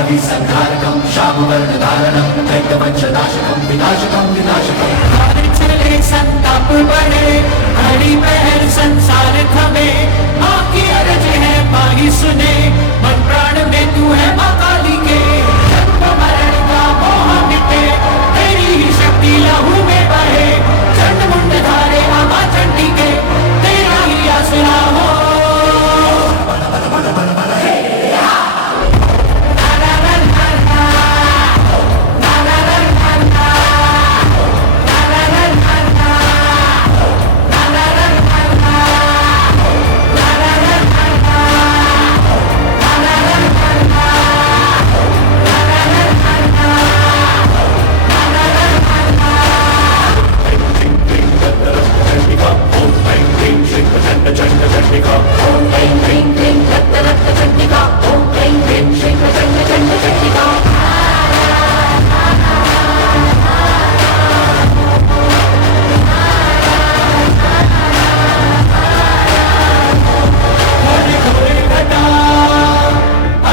संहारकं श्यामवर्णधारणं दैत्यवंशनाशकं विनाशकं विनाशकं चले संताप बढ़े हरी पहर संसार थमे माँ की अर्ज है माही सुने मन प्राण में तू है माँ काली के जन्म मरण का मोह मिटे तेरी ही शक्ति लहू में बहे चंड मुंड धारे माँ चंडी के तेरा ही आसरा हो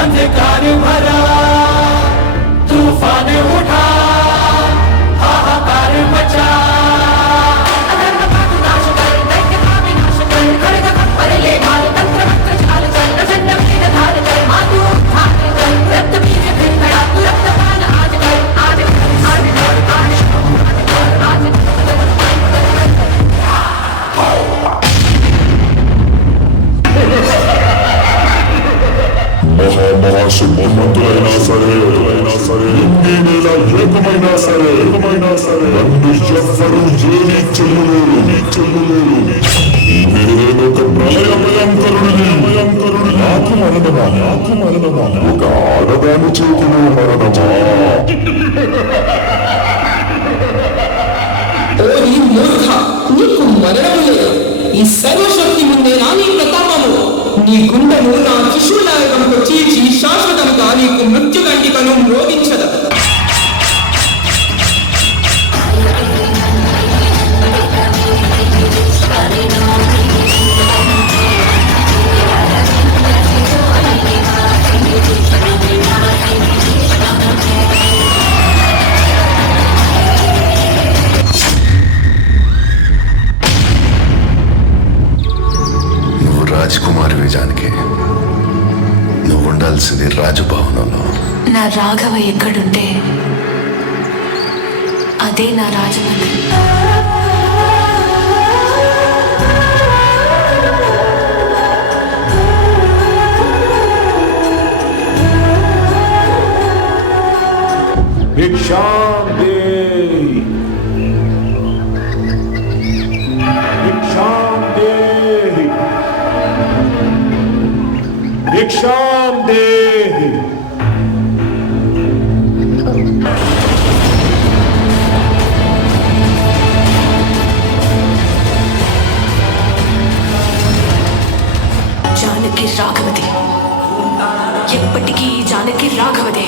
अंधकार भरा तूफान उठा हाहाकार मचा अधर्म का विनाश कर दैत्य का विनाश कर खड्ग खप्पर ले मार तंत्र मंत्र चाल चल प्रचंड वेग धार कर मातु उद्धार कर रक्त बीज फिर खड़ा तू रक्तपान आज कर आज आज आज आज మహామహాశుభమంతులైనా సరే ఎన్ని నెల ఏకమైనా సరే నన్ను ఎవ్వరూ ఏమీ చెల్లులేరు నేనొక ప్రళయ భయంకరుడిని నాకు మరణమా ఒక ఆడదాని చేతిలో మరణమా ఓ నీ మూర్ఖ నీకు మరణము లేదు ఈ సర్వశక్తి ముందే నా నీ ప్రతాపము నీ గుండెను నా త్రిశూలాయుధంతో చీల్చి శాశ్వతంగా నీకు మృత్యుగంటికను మ్రోగించద రాజకుమారివి జానకి, నువ్వు ఉండాల్సింది రాజభవనంలో. నా రాఘవ ఎక్కడుంటే అదే నా రాజమండ్రి. భిక్షాం దేహి. జానకి రాఘవదే, ఎప్పటికీ జానకి రాఘవదే.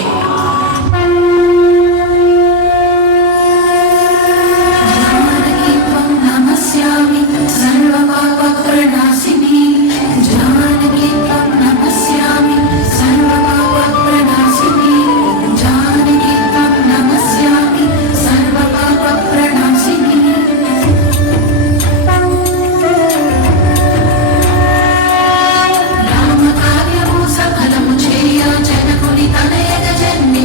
జనకుని తనయగ జన్మి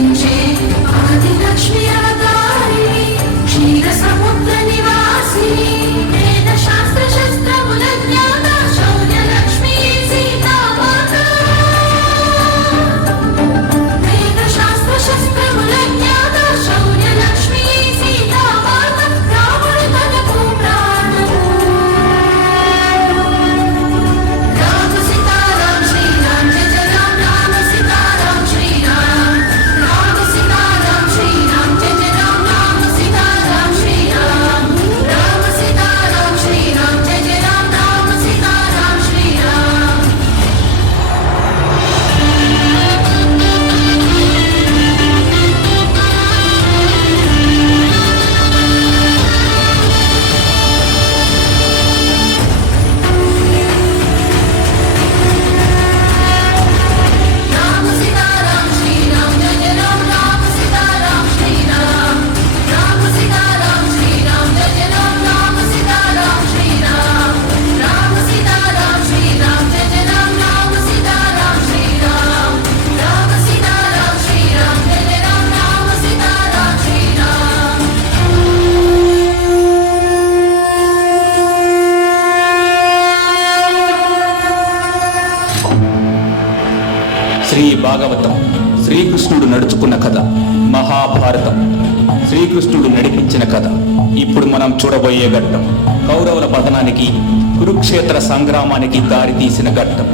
శ్రీకృష్ణుడు నడుచుకున్న కథ మహాభారతం. శ్రీకృష్ణుడు నడిపించిన కథ. ఇప్పుడు మనం చూడబోయే ఘట్టం కౌరవుల పతనానికి, కురుక్షేత్ర సంగ్రామానికి దారితీసిన ఘట్టం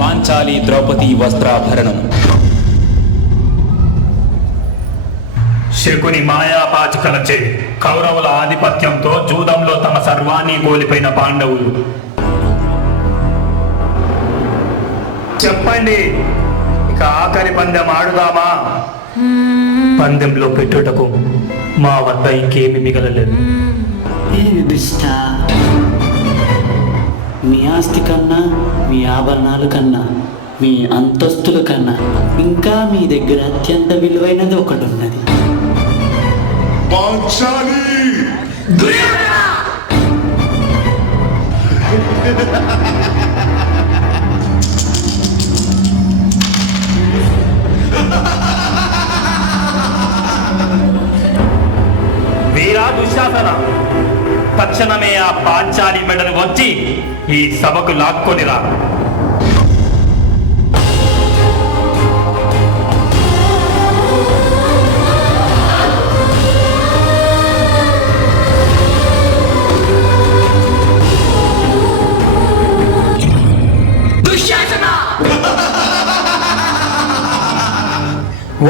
పాంచాలి ద్రౌపది వస్త్రాభరణం. శకుని మాయాపాచికలచే కౌరవుల ఆధిపత్యంతో జూదంలో తమ సర్వాన్ని కోల్పోయిన పాండవులు. చెప్పండి, ఇక ఆఖరి పందెం ఆడుదామా? పందెంలో పెట్టుటకు మా వద్ద ఇంకేమి మిగలలేదు. మీ ఆస్తి కన్నా, మీ ఆభరణాల కన్నా, మీ అంతస్తుల కన్నా ఇంకా మీ దగ్గర అత్యంత విలువైనది ఒకటి ఉన్నది. పాంచాలి! వీరా దుశ్శాసన, తక్షణమే ఆ పాంచాలి మెడను వచ్చి ఈ సభకు లాక్కొనిరా.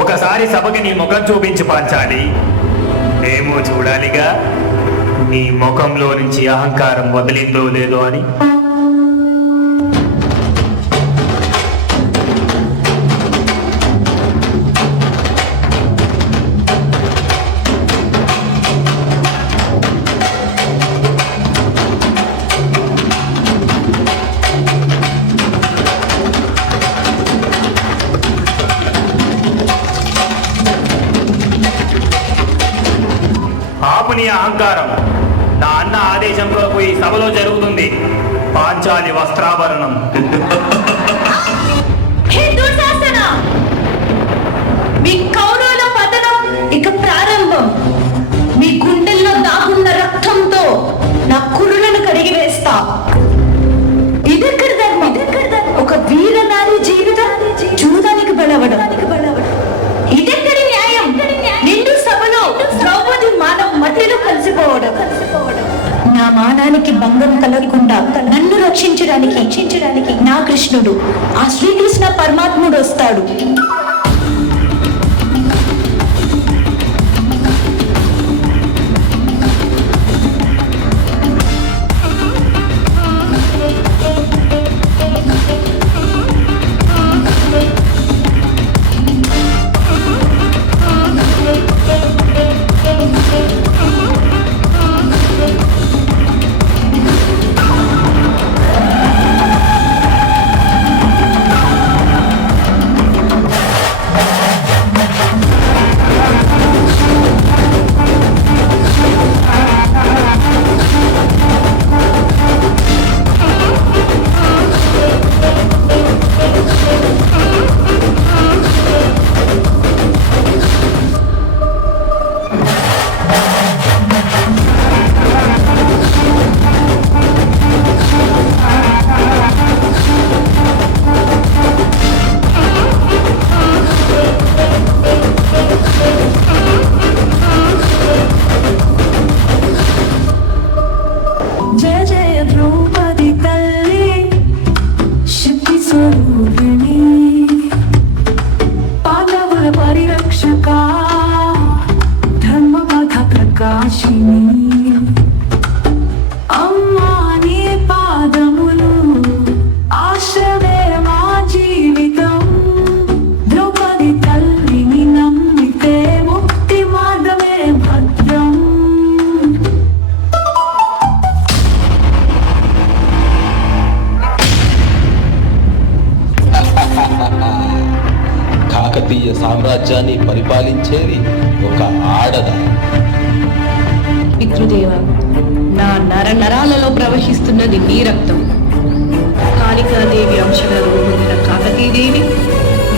ఒకసారి సభకి నీ ముఖం చూపించి పాంచాలి. ఏమో చూడాలిగా నీ ముఖంలో నుంచి అహంకారం వదిలిందో లేదో అని. ఆపుని అహంకారం. నా అన్న ఆదేశం కొరకు ఈ సభలో జరుగుతుంది పాంచాలి వస్త్రాభరణం. మీ కౌరవుల పతనం ఇక ప్రారంభం. మీ గుండెల్లో దాగున్న రక్తంతో నా కురులను కడిగి వేస్తా. ఇదెక్కడి ధర్మం? ఒక వీరనారి జీవితం చూడడానికి బలవడం. ఇదెక్కడి న్యాయం? నిండు సభలో ద్రౌపది మానవ మట్టిలో కలిసిపోవడం. నా మానానికి భంగం కలగకుండా నన్ను రక్షించడానికి నా కృష్ణుడు, ఆ శ్రీకృష్ణ పరమాత్ముడు వస్తాడు. కాకతీయ సామ్రాజ్యాన్ని పరిపాలించేది ఒక ఆడద. పితృదేవ, నా నరాలలో ప్రవహిస్తున్నది నీ రక్తం. కాళికాదేవి అంశగా రూపొందిన కాకతీదేవి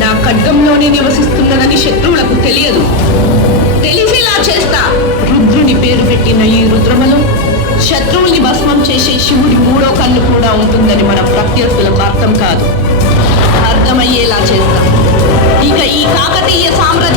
నా ఖడ్గంలోనే నివసిస్తున్నదని శత్రువులకు తెలియదు. తెలిసేలా చేస్తా. రుద్రుని పేరు పెట్టిన ఈ రుద్రమలో శత్రువుల్ని భస్మం చేసే శివుడి మూడో కన్ను కూడా ఉంటుందని మన ప్రత్యర్థులకు అర్థం కాదు. అర్థమయ్యేలా చేస్తా. ఇక ఈ కాకతీయ సామ్రాజ్యం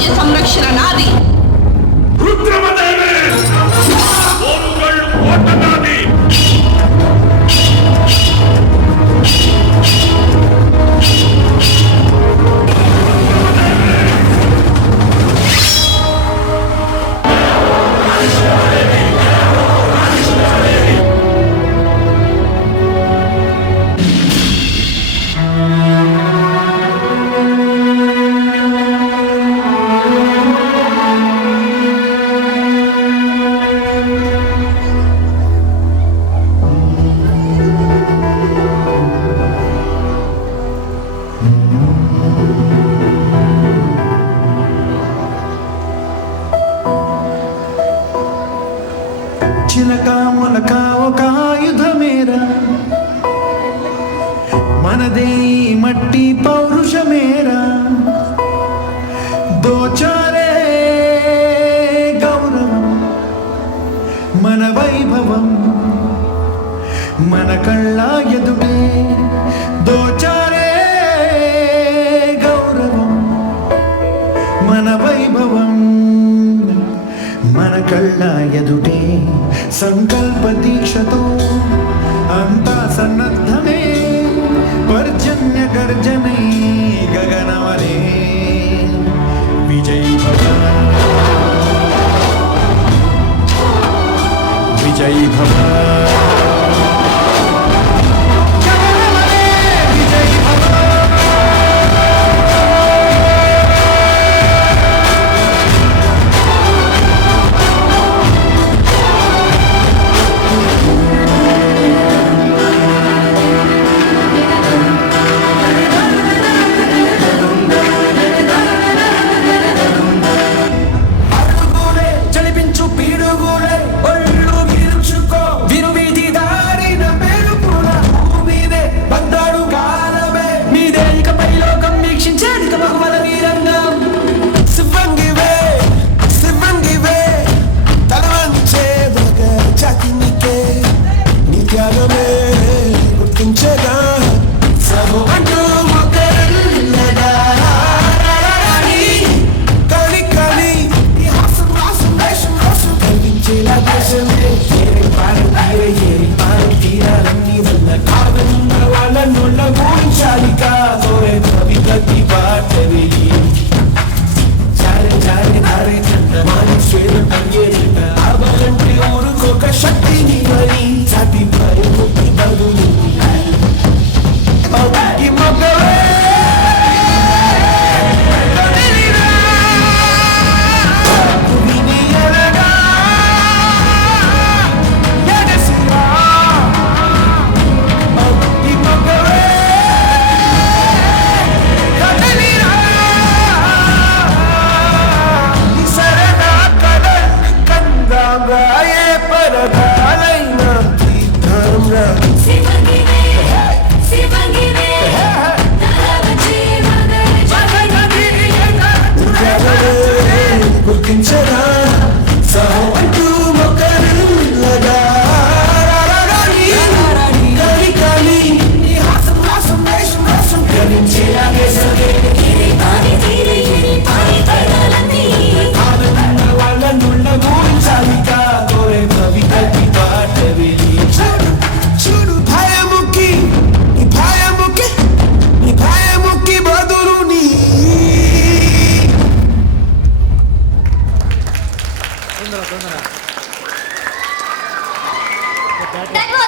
దోచారే గౌరవం మన వైభవం మన కళ్ళ ఎదుటే దోచారే గౌరవం మన వైభవం మన కళ్ళ ఎదుటే సంకల్ప దీక్షతో అంతా సన్నద్ధమే పర్జన్య గర్జనే గగనవనే విజయ్ భవ విజయ్ భవ